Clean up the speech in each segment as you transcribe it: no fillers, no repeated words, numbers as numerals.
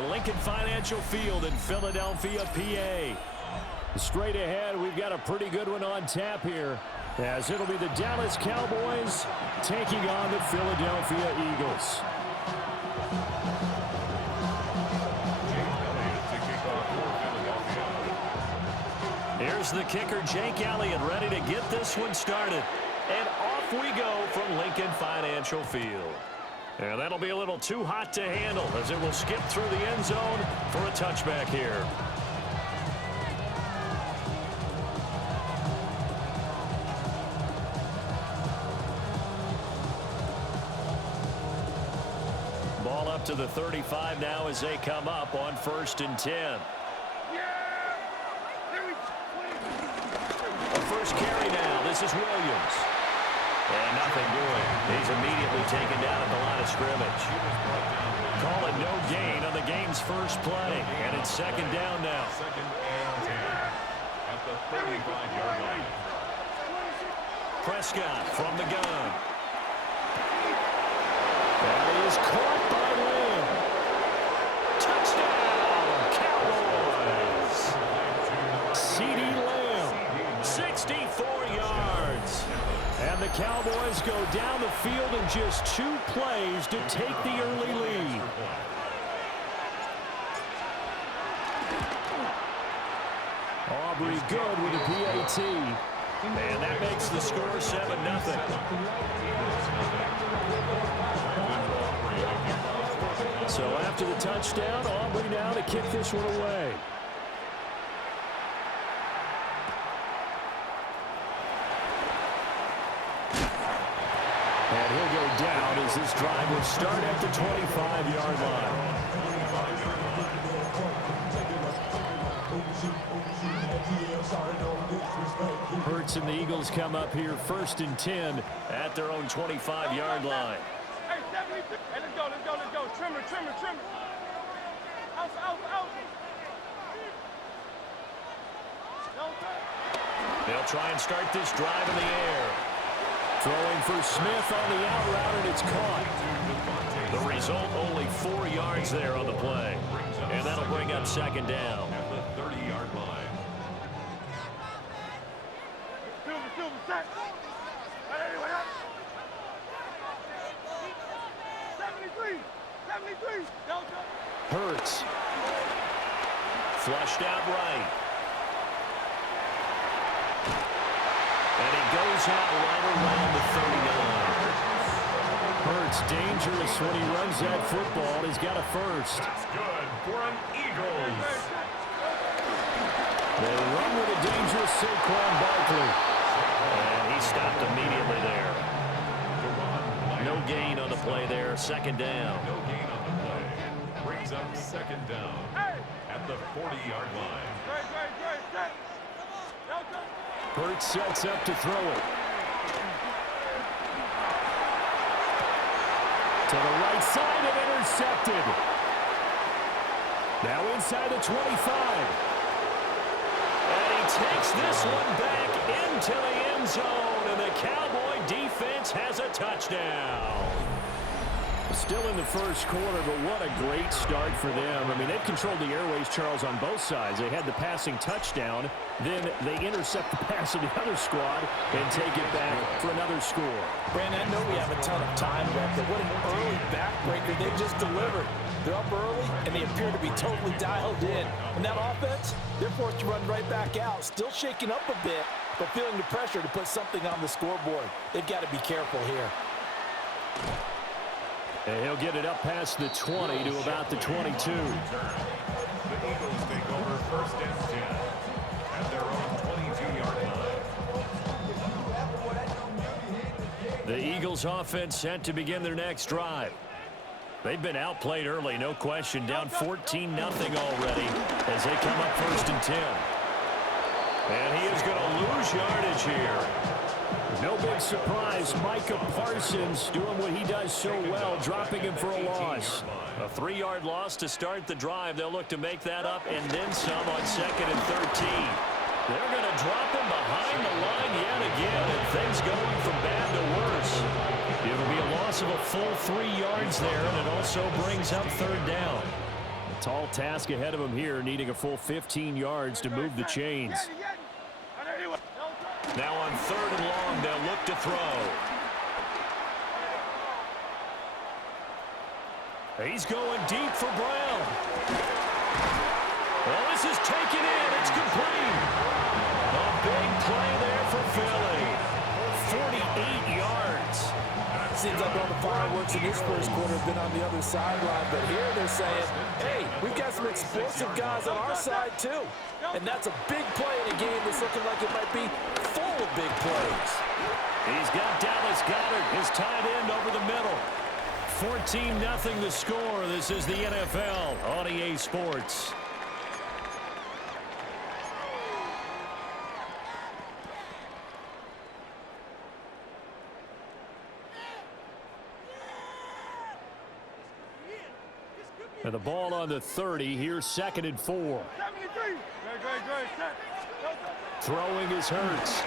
at Lincoln Financial Field in Philadelphia, PA. Straight ahead, we've got a pretty good one on tap here, as it'll be the Dallas Cowboys taking on the Philadelphia Eagles. Here's the kicker, Jake Elliott, ready to get this one started. And off we go from Lincoln Financial Field. And that'll be a little too hot to handle, as it will skip through the end zone for a touchback here. Ball up to the 35 now as they come up on 1st and 10. The first carry now. This is Williams. And nothing doing. He's immediately taken down at the line of scrimmage. Call it no gain on the game's first play. And it's 2nd down now. 2nd and 10 at the 35-yard line. Prescott from the gun. That is caught by Lamb. Touchdown, Cowboys. CeeDee Lamb, 64 yards. And the Cowboys go down the field in just 2 plays to take the early lead. Aubrey good with a PAT. And that makes the score 7-0. So after the touchdown, Aubrey now to kick this one away. And he'll go down as this drive will start at the 25-yard line. Hurts and the Eagles come up here 1st and 10 at their own 25-yard line. Hey, 72. Hey, let's go. Trimmer. Out. They'll try and start this drive in the air. Throwing for Smith on the out route, and it's caught. The result, only 4 yards there on the play. And that'll bring up 2nd down. At the 30-yard line. Silver, set. Anyway, 73. Delta. Hurts. Flushed out right. And he goes out right around the 39. Hurts dangerous when he runs that football. He's got a first. That's good for an Eagles. They run with a dangerous Saquon Barkley. And he stopped immediately there. No gain on the play there. 2nd down. No gain on the play. Brings up 2nd down at the 40-yard line. Great, set. Delta. Hurts sets up to throw it. To the right side and intercepted. Now inside the 25. And he takes this one back into the end zone. And the Cowboy defense has a touchdown. Still in the first quarter, but what a great start for them. I mean, they've controlled the airways, Charles, on both sides. They had the passing touchdown. Then they intercept the pass of the other squad and take it back for another score. Brandon, I know we have a ton of time left, but what an early backbreaker they just delivered. They're up early, and they appear to be totally dialed in. And that offense, they're forced to run right back out, still shaking up a bit, but feeling the pressure to put something on the scoreboard. They've got to be careful here. And he'll get it up past the 20 to about the 22. The Eagles take over 1st and 10 at their own 22-yard line. The Eagles offense set to begin their next drive. They've been outplayed early, no question, down 14-0 already as they come up 1st and 10. And he is going to lose yardage here. No big surprise, Micah Parsons doing what he does so well, dropping him for a loss. A 3-yard loss to start the drive. They'll look to make that up and then some on 2nd and 13. They're going to drop him behind the line yet again, and things going from bad to worse. It'll be a loss of a full 3 yards there, and it also brings up 3rd down. Tall task ahead of him here, needing a full 15 yards to move the chains. Now on 3rd and long, they'll look to throw. He's going deep for Brown. Well, this is taken in. It's complete. A big play there for Philly. 48 yards. Seems like all the fireworks in this first quarter have been on the other sideline, but here they're saying, hey, we've got some explosive guys on our side too. And that's a big play in a game that's looking like it might be full of big plays. He's got Dallas Goedert, his tight end, over the middle. 14-0 the score. This is the NFL on EA Sports. And the ball on the 30. Here's 2nd and 4. Throwing is Hurts.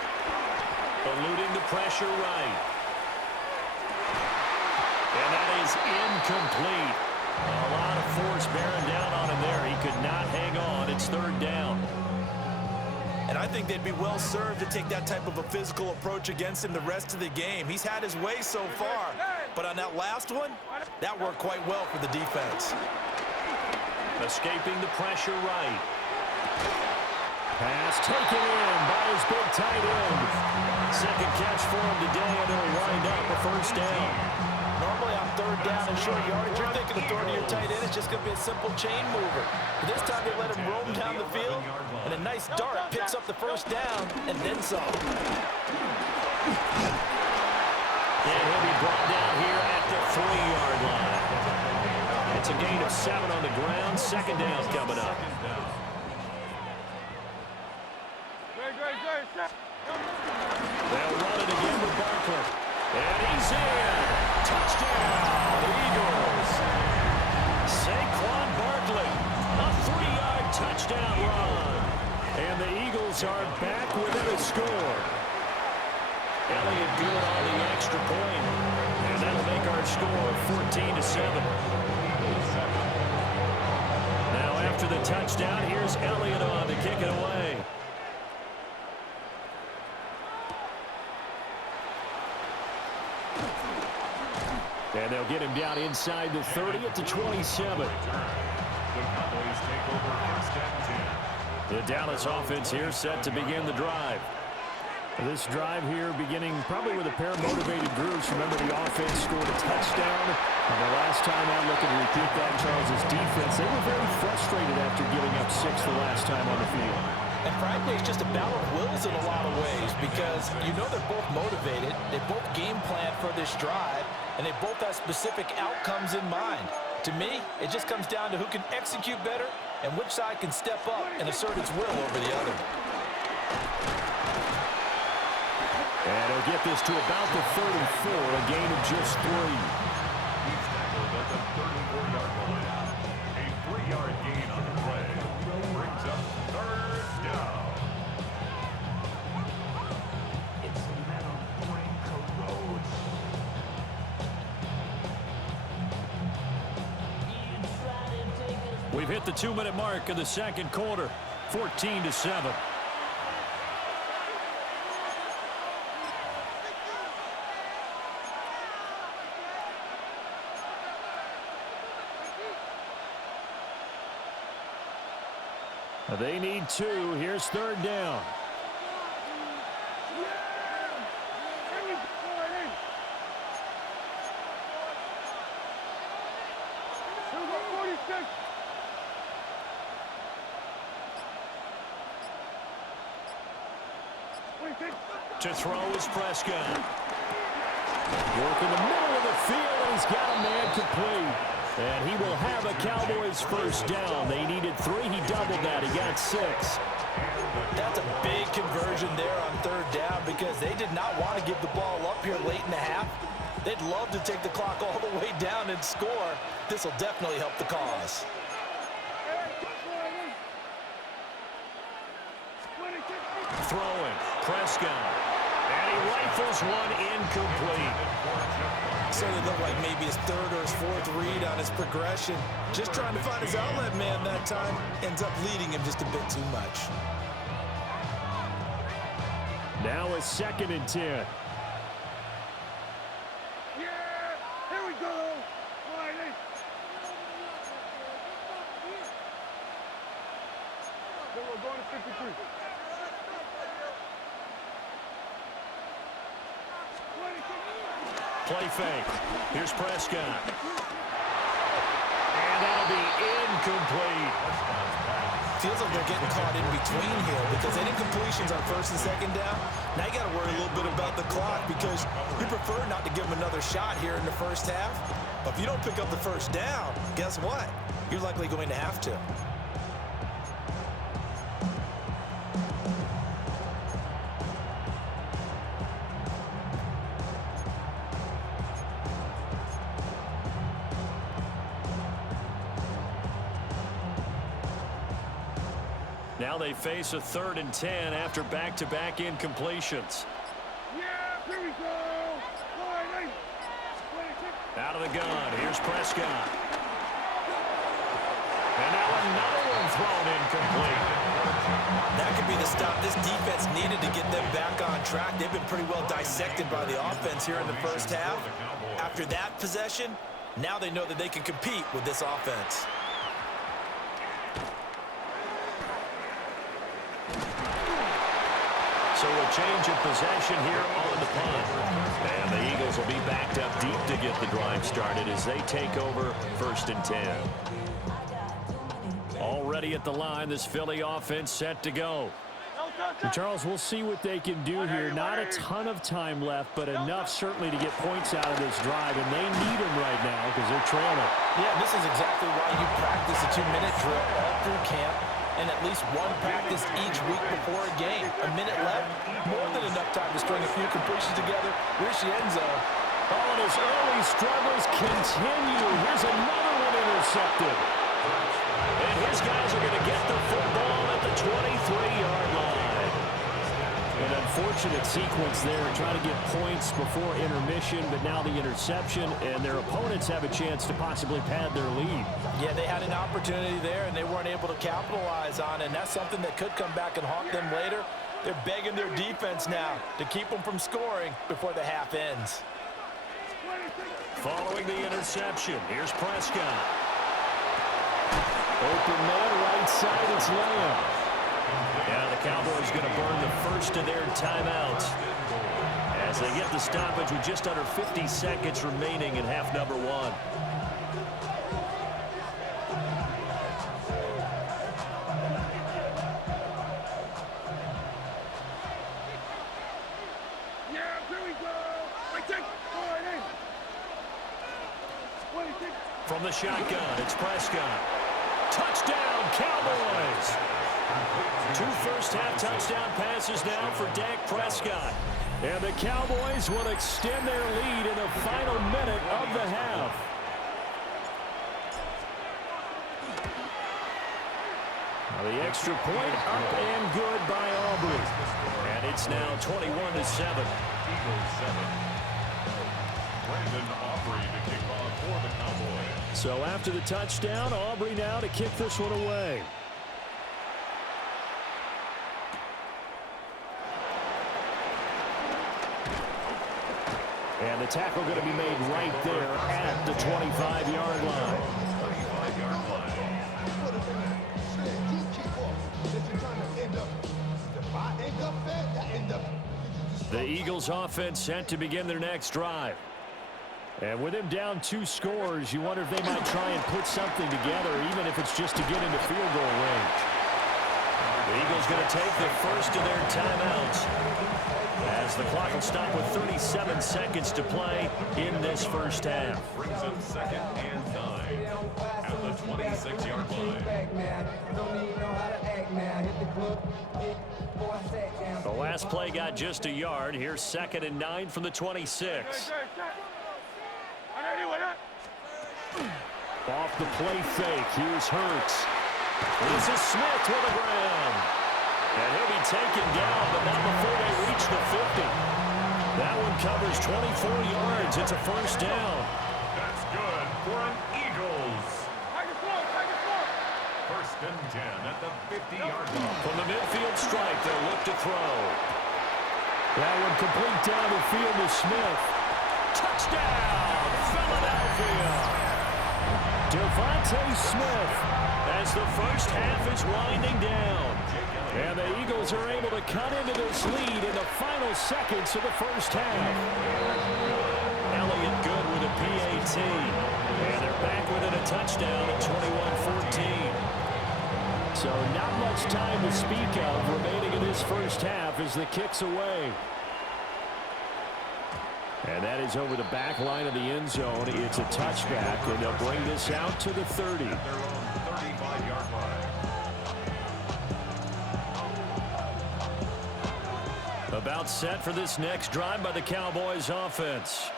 Eluding the pressure right. And that is incomplete. A lot of force bearing down on him there. He could not hang on. It's 3rd down. And I think they'd be well served to take that type of a physical approach against him the rest of the game. He's had his way so far. But on that last one, that worked quite well for the defense. Escaping the pressure right. Pass taken in by his big tight end. 2nd catch for him today, and it'll wind up a 1st down. Normally on 3rd down and short yardage, you're thinking of throwing to your tight end. It's just going to be a simple chain mover. But this time they let him roam down the field, and a nice dart picks up the 1st down and then some. And he'll be brought down here at the 3-yard line. It's a gain of 7 on the ground. 2nd down coming up. They'll run it again with Barkley. And he's in. Touchdown, Eagles. Saquon Barkley, a 3-yard touchdown run. And the Eagles are back within a score. Elliott good on the extra point. And that'll make our score 14-7. Now after the touchdown, here's Elliott on to kick it away. And they'll get him down inside the 30 at the 27. The Cowboys take over 1st and 10. The Dallas offense here set to begin the drive. This drive here beginning probably with a pair of motivated groups. Remember, the offense scored a touchdown. And the last time out, looking to repeat that in Charles' defense, they were very frustrated after giving up 6 the last time on the field. And frankly, it's just a battle of wills in a lot of ways because you know they're both motivated, they both game plan for this drive, and they both have specific outcomes in mind. To me, it just comes down to who can execute better and which side can step up and assert its will over the other. And he'll get this to about the 34, a gain of just 3. He's tackled at the 34-yard line. A 3-yard gain on the play. Brings up 3rd down. It's a metal brain corrodes. We've hit the 2-minute mark of the 2nd quarter, 14-7. They need 2. Here's 3rd down. To throw is Prescott. Work in the middle of the field, and he's got a man complete. And he will have a Cowboys 1st down. They needed 3. He doubled that. He got 6. That's a big conversion there on 3rd down because they did not want to give the ball up here late in the half. They'd love to take the clock all the way down and score. This will definitely help the cause. Throwing, Prescott. And he rifles one incomplete. Certainly looked like maybe his third or his fourth read on his progression. Just trying to find his outlet man that time. Ends up leading him just a bit too much. Now a 2nd and 10. Yeah, here we go. Riley. Then we're going to 53. Play fake. Here's Prescott. And that'll be incomplete. Feels like they're getting caught in between here because any completions on 1st and 2nd down, now you got to worry a little bit about the clock because you prefer not to give them another shot here in the first half. But if you don't pick up the 1st down, guess what? You're likely going to have to. Now they face a 3rd and 10 after back-to-back incompletions. Yeah, here we go. Riley. 26. Out of the gun. Here's Prescott. And now another one thrown incomplete. That could be the stop this defense needed to get them back on track. They've been pretty well dissected by the offense here in the first half. After that possession, now they know that they can compete with this offense. So a change of possession here on the punt. And the Eagles will be backed up deep to get the drive started as they take over 1st and 10. Already at the line, this Philly offense set to go. Charles, we'll see what they can do here. Not a ton of time left, but enough certainly to get points out of this drive, and they need them right now because they're trailing. Yeah, this is exactly why you practice a 2-minute drill all through camp and at least one practice each week before a game. A minute left, more than enough time to string a few completions together. Reach the end zone. Oh, and his early struggles continue. Here's another one intercepted. And his guys are going to get the football at the 23-yard line. An unfortunate sequence there, trying to get points before intermission, but now the interception, and their opponents have a chance to possibly pad their lead. Yeah, they had an opportunity there, and they weren't able to capitalize on it, and that's something that could come back and haunt them later. They're begging their defense now to keep them from scoring before the half ends. Following the interception, here's Prescott. Open man, right side, it's Lamb. Yeah, the Cowboys going to burn the first of their timeouts as they get the stoppage with just under 50 seconds remaining in half number 1. Yeah, here we go. I take Riley. 26. From the shotgun, it's Prescott. Touchdown, Cowboys! 2 first-half touchdown passes now for Dak Prescott. And the Cowboys will extend their lead in the final minute of the half. Now the extra point up and good by Aubrey. And it's now 21-7. Eagles 7. Brandon Aubrey to kick off for the Cowboys. So after the touchdown, Aubrey now to kick this one away. And the tackle going to be made right there at the 25-yard line. 25-yard line. The Eagles offense set to begin their next drive. And with him down 2 scores, you wonder if they might try and put something together, even if it's just to get into field goal range. The Eagles going to take the first of their timeouts as the clock will stop with 37 seconds to play in this first half. Brings up 2nd and 9 at the 26-yard line. The last play got just a yard. Here's 2nd and 9 from the 26. Off the play fake, here's Hurts. This is Smith to the ground. And he'll be taken down, but not before they reach the 50. That one covers 24 yards. It's a first down. That's good for an Eagles. First and 10 at the 50-yard line. From the midfield stripe, they'll look to throw. That one complete down the field to Smith. Touchdown, Philadelphia. Devontae Smith. As the first half is winding down. And the Eagles are able to cut into this lead in the final seconds of the first half. Elliott good with a PAT. And they're back within a touchdown at 21-14. So not much time to speak of remaining in this first half as the kick's away. And that is over the back line of the end zone. It's a touchback, and they'll bring this out to the 30. At their own 35-yard line. About set for this next drive by the Cowboys offense.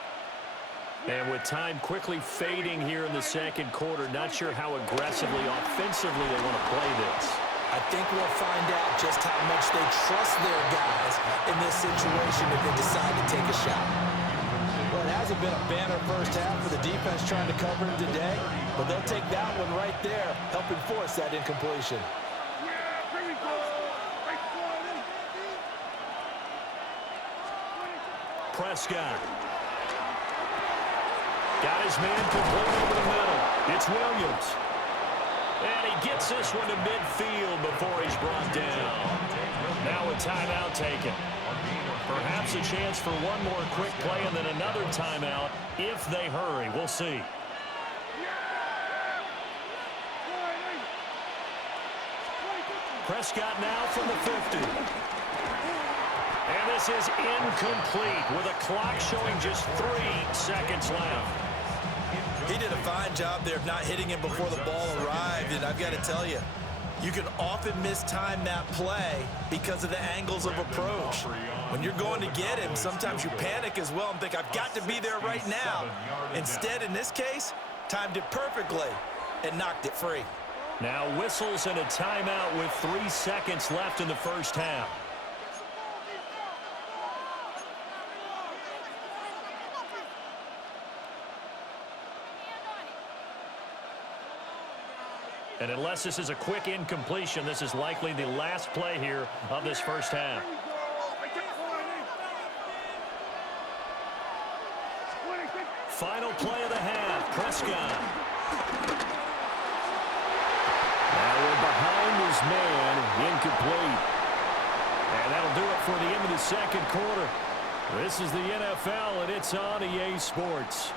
And with time quickly fading here in the second quarter, not sure how aggressively, offensively they want to play this. I think we'll find out just how much they trust their guys in this situation if they decide to take a shot. Well, it hasn't been a banner first half for the defense trying to cover him today, but they'll take that one right there, helping force that incompletion. Prescott. Got his man complete over the middle. It's Williams. And he gets this one to midfield before he's brought down. Now a timeout taken. Perhaps a chance for one more quick play and then another timeout if they hurry. We'll see. Prescott now from the 50. And this is incomplete with a clock showing just 3 seconds left. He did a fine job there of not hitting him before the ball arrived, and I've got to tell you, you can often mistime that play because of the angles of approach. When you're going to get him, sometimes you panic as well and think, I've got to be there right now. Instead, in this case, timed it perfectly and knocked it free. Now whistles and a timeout with 3 seconds left in the first half. And unless this is a quick incompletion, this is likely the last play here of this first half. Final play of the half, Prescott. Now we're behind his man, incomplete. And that'll do it for the end of the second quarter. This is the NFL, and it's on EA Sports.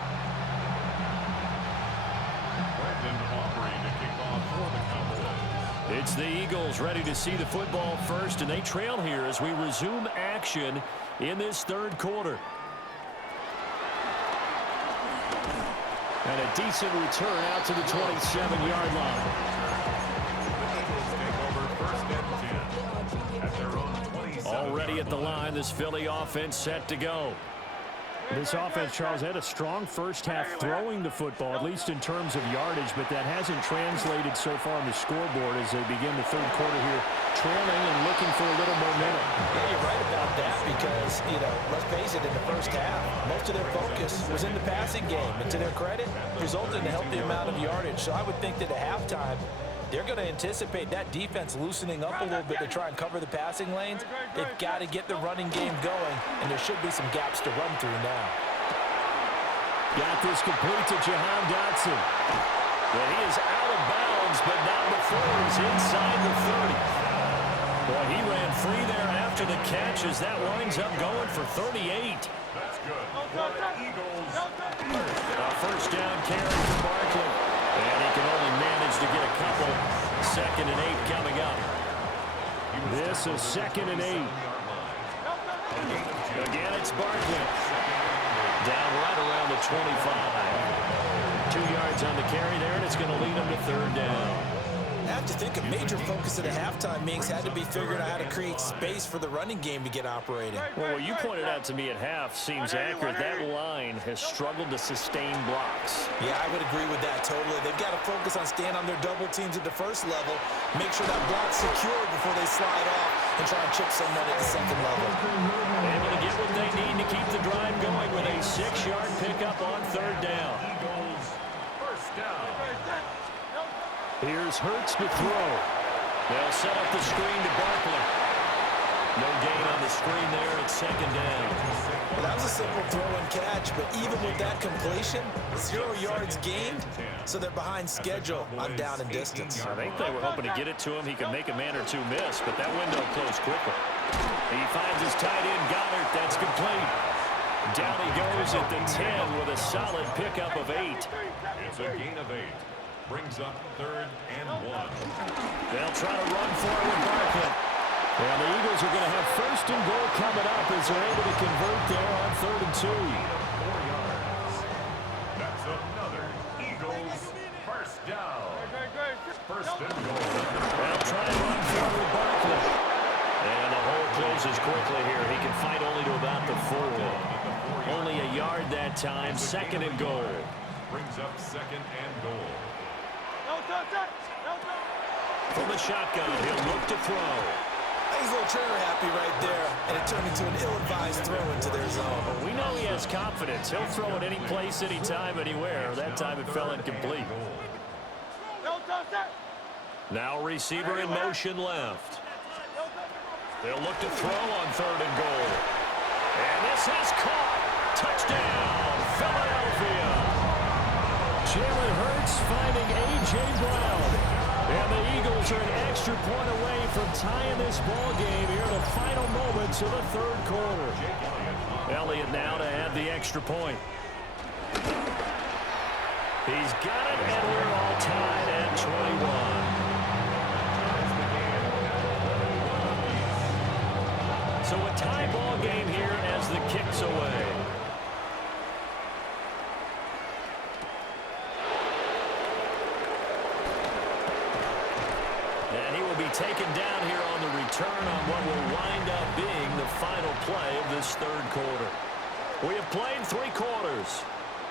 It's the Eagles ready to see the football first, and they trail here as we resume action in this third quarter. And a decent return out to the 27-yard line. Already at the line, this Philly offense set to go. This offense, Charles, had a strong first half throwing the football, at least in terms of yardage, but that hasn't translated so far on the scoreboard as they begin the third quarter here, trailing and looking for a little momentum. Yeah, you're right about that because, let's face it, in the first half, most of their focus was in the passing game. And to their credit, resulted in a healthy amount of yardage. So I would think that at halftime, they're going to anticipate that defense loosening up a little bit to try and cover the passing lanes. They've got to get the running game going, and there should be some gaps to run through now. Got this complete to Jahan Dotson. And he is out of bounds, but not before he's inside the 30. Boy, he ran free there after the catch as that winds up going for 38. That's good. Eagles. A first down carry for Barkley. And he can only manage to get a couple. 2nd and 8 coming up. This is 2nd and 8. Again, it's Barkley. Down right around the 25. 2 yards on the carry there, and it's going to lead him to 3rd down. I have to think a major focus at a halftime means had to be figuring out how to create space for the running game to get operating. Well, what you pointed out to me at half seems accurate. That line has struggled to sustain blocks. Yeah, I would agree with that totally. They've got to focus on staying on their double teams at the first level, make sure that block's secured before they slide off, and try and chip someone at the second level. Able to get what they need to keep the drive going with a 6-yard pickup on third down. Eagles, first down. Here's Hurts to throw. They'll set up the screen to Barkley. No gain on the screen there at second down. Well, that was a simple throw and catch, but even with that completion, 0 yards gained, so they're behind schedule. I'm down in distance. I think they were hoping to get it to him. He could make a man or two miss, but that window closed quickly. He finds his tight end, Goddard. That's complete. Down he goes at the 10 with a solid pickup of 8. It's a gain of 8. Brings up 3rd and 1. They'll try to run for it with Barkley. Well, the Eagles are going to have first and goal coming up as they're able to convert there on 3rd and 2. 4 yards. That's another Eagles first down. First and goal. They'll try to run for it with Barkley. And the hole closes quickly here. He can fight only to about the 4. Only a yard that time. 2nd and goal. Brings up 2nd and goal. From the shotgun, he'll look to throw. He's a little trigger happy right there, and it turned into an ill-advised throw into their zone. We know he has confidence. He'll throw it any place, anytime, anywhere. That time it fell incomplete. Now receiver in motion left. They'll look to throw on 3rd and goal. And this is caught. Touchdown, Philadelphia. Jalen Hurts finding A.J. Brown. And the Eagles are an extra point away from tying this ball game here in the final moments of the 3rd quarter. Elliott now to add the extra point. He's got it, and we're all tied at 21. So a tie ball game here as the kick's away. And he will be taken down here on the return on what will wind up being the final play of this 3rd quarter. We have played 3 quarters.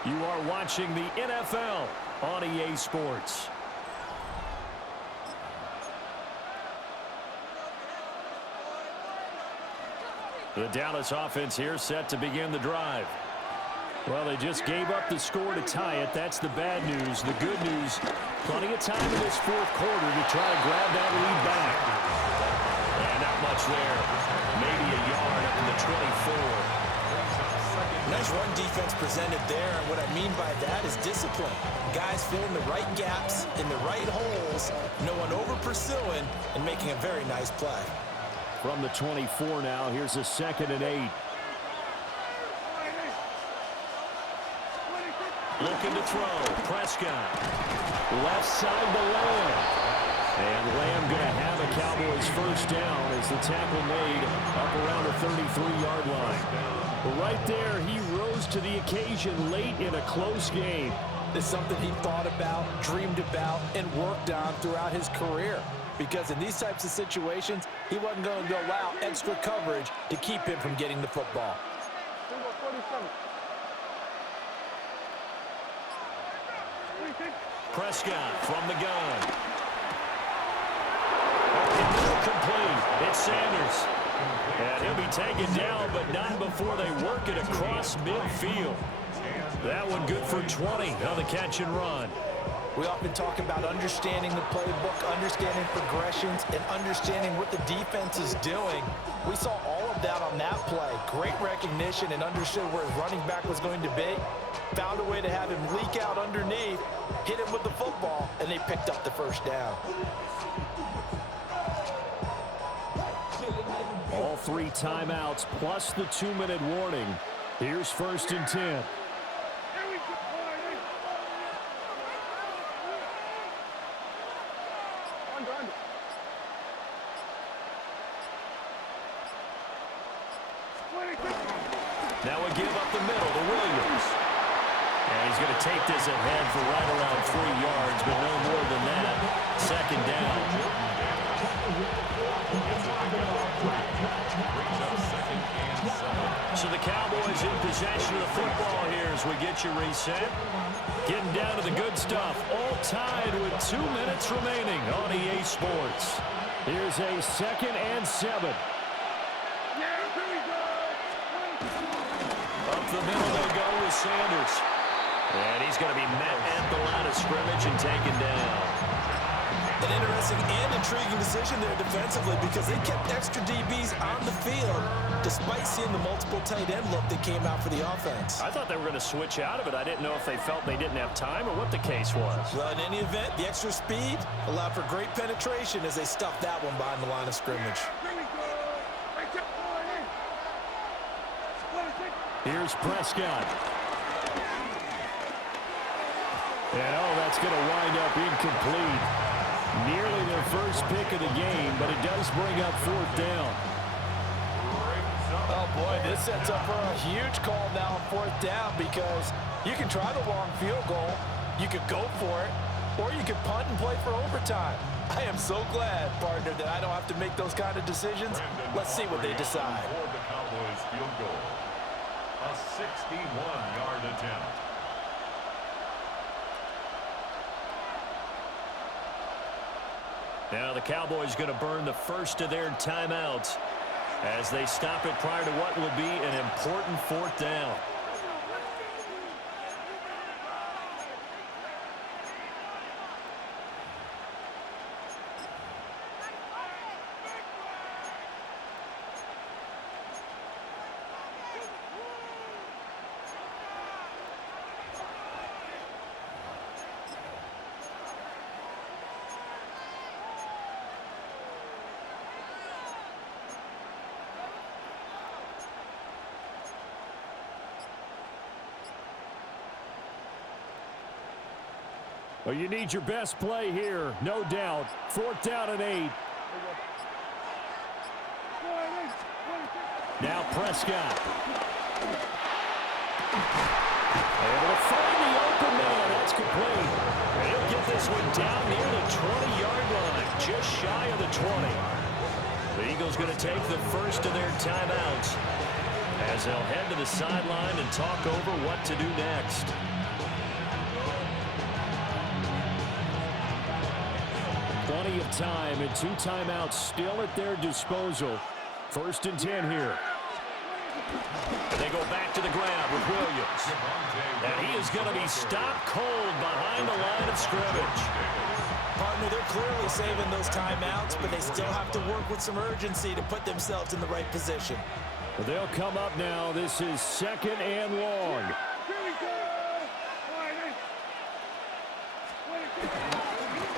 You are watching the NFL on EA Sports. The Dallas offense here set to begin the drive. Well, they just gave up the score to tie it. That's the bad news. The good news, plenty of time in this 4th quarter to try to grab that lead back. And not much there. Maybe a yard up in the 24. Nice run defense presented there, and what I mean by that is discipline. Guys filling the right gaps in the right holes, no one over-pursuing, and making a very nice play. From the 24 now, here's a 2nd and 8. Looking to throw. Prescott. Left side to Lamb. And Lamb going to have a Cowboys first down as the tackle made up around the 33-yard line. But right there, he rose to the occasion late in a close game. It's something he thought about, dreamed about, and worked on throughout his career. Because in these types of situations, he wasn't going to allow extra coverage to keep him from getting the football. Prescott from the gun. Complete. It's Sanders. And he'll be taken down, but not before they work it across midfield. That one good for 20 on the catch and run. We often talk about understanding the playbook, understanding progressions, and understanding what the defense is doing. We saw all of that on that play. Great recognition and understood where his running back was going to be. Found a way to have him leak out underneath, hit him with the football, and they picked up the first down. All 3 timeouts plus the 2-minute warning. Here's 1st and 10. Now we give up the middle to Williams. And he's going to take this ahead for right around 3 yards, but no more than that. 2nd down. So the Cowboys in possession of the football here as we get you reset. Getting down to the good stuff. All tied with 2 minutes remaining on EA Sports. Here's a 2nd and 7. Yeah, here we go. Up the middle they go with Sanders. And he's going to be met at the line of scrimmage and taken down. An interesting and intriguing decision there defensively because they kept extra DBs on the field despite seeing the multiple tight end look that came out for the offense. I thought they were going to switch out of it. I didn't know if they felt they didn't have time or what the case was. Well, in any event, the extra speed allowed for great penetration as they stuffed that one behind the line of scrimmage. Here we go. I check point in. Here's Prescott. And, oh, that's going to wind up incomplete. Nearly their first pick of the game, but it does bring up 4th down. Oh, boy, this sets up for a huge call now on 4th down because you can try the long field goal, you could go for it, or you could punt and play for overtime. I am so glad, partner, that I don't have to make those kind of decisions. Let's see what they decide. For the Cowboys field goal. A 61-yard attempt. Now the Cowboys going to burn the first of their timeouts as they stop it prior to what will be an important 4th down. Well, you need your best play here, no doubt. 4th down and 8. Now Prescott. Able to find the open man. That's complete. And he'll get this one down near the 20-yard line, just shy of the 20. The Eagles going to take the first of their timeouts as they'll head to the sideline and talk over what to do next. Plenty of time and 2 timeouts still at their disposal. 1st and 10 here. And they go back to the ground with Williams. And he is going to be stopped cold behind the line of scrimmage. Partner, they're clearly saving those timeouts, but they still have to work with some urgency to put themselves in the right position. They'll come up now. This is 2nd and long. Here we go.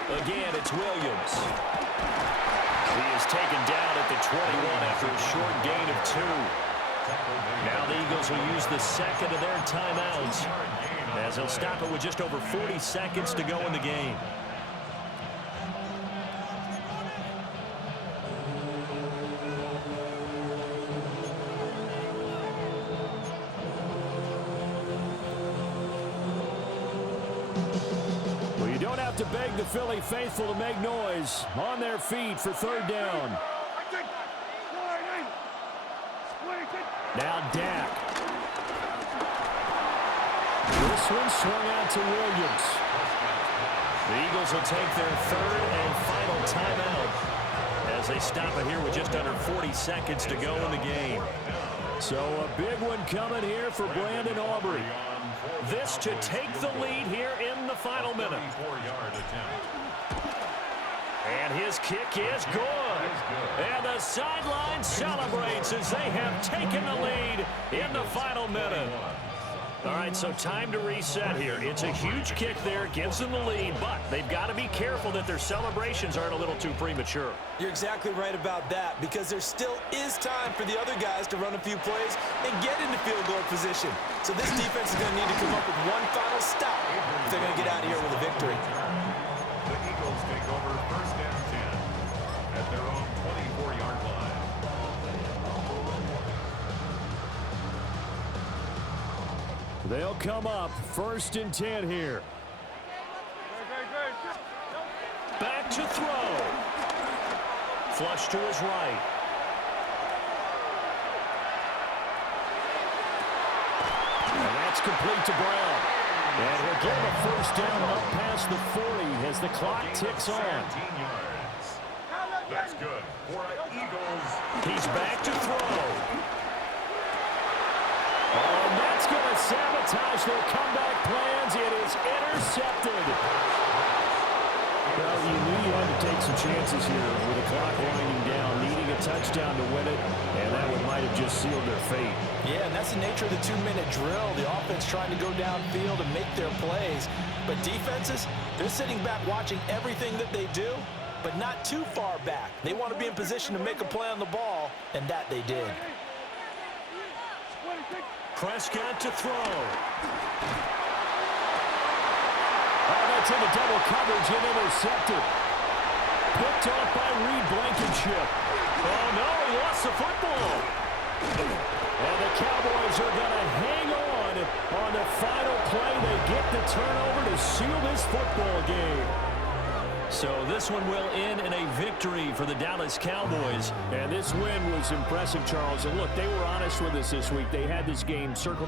Again, it's Williams. He is taken down at the 21 after a short gain of 2. Now the Eagles will use the 2nd of their timeouts as they'll stop it with just over 40 seconds to go in the game. To beg the Philly faithful to make noise on their feet for 3rd down. Now Dak. This one swung out to Williams. The Eagles will take their 3rd and final timeout as they stop it here with just under 40 seconds to go in the game. So a big one coming here for Brandon Aubrey. This to take the lead here in the final minute. And his kick is good. And the sideline celebrates as they have taken the lead in the final minute. All right, so time to reset here. It's a huge kick there, gives them the lead, but they've got to be careful that their celebrations aren't a little too premature. You're exactly right about that because there still is time for the other guys to run a few plays and get into field goal position. So this defense is going to need to come up with one final stop if they're going to get out of here with a victory. The Eagles take over 1st and 10 at their own 24-yard line. They'll come up 1st and 10 here. Back to throw. Flush to his right. And that's complete to Brown. And he'll get a 1st down up past the 40 as the clock ticks on. 13 yards. That's good. for Eagles. He's back to throw. Oh, and that's going to sabotage their comeback plans. It is intercepted. Well, you knew you had to take some chances here with the clock winding down, needing a touchdown to win it, and that one might have just sealed their fate. Yeah, and that's the nature of the 2-minute drill. The offense trying to go downfield and make their plays. But defenses, they're sitting back watching everything that they do, but not too far back. They want to be in position to make a play on the ball, and that they did. Prescott to throw. Oh, that's into double coverage and intercepted. Picked off by Reed Blankenship. Oh, no, he lost the football. And the Cowboys are going to hang on the final play. They get the turnover to seal this football game. So this one will end in a victory for the Dallas Cowboys. And this win was impressive, Charles. And look, they were honest with us this week. They had this game circled up.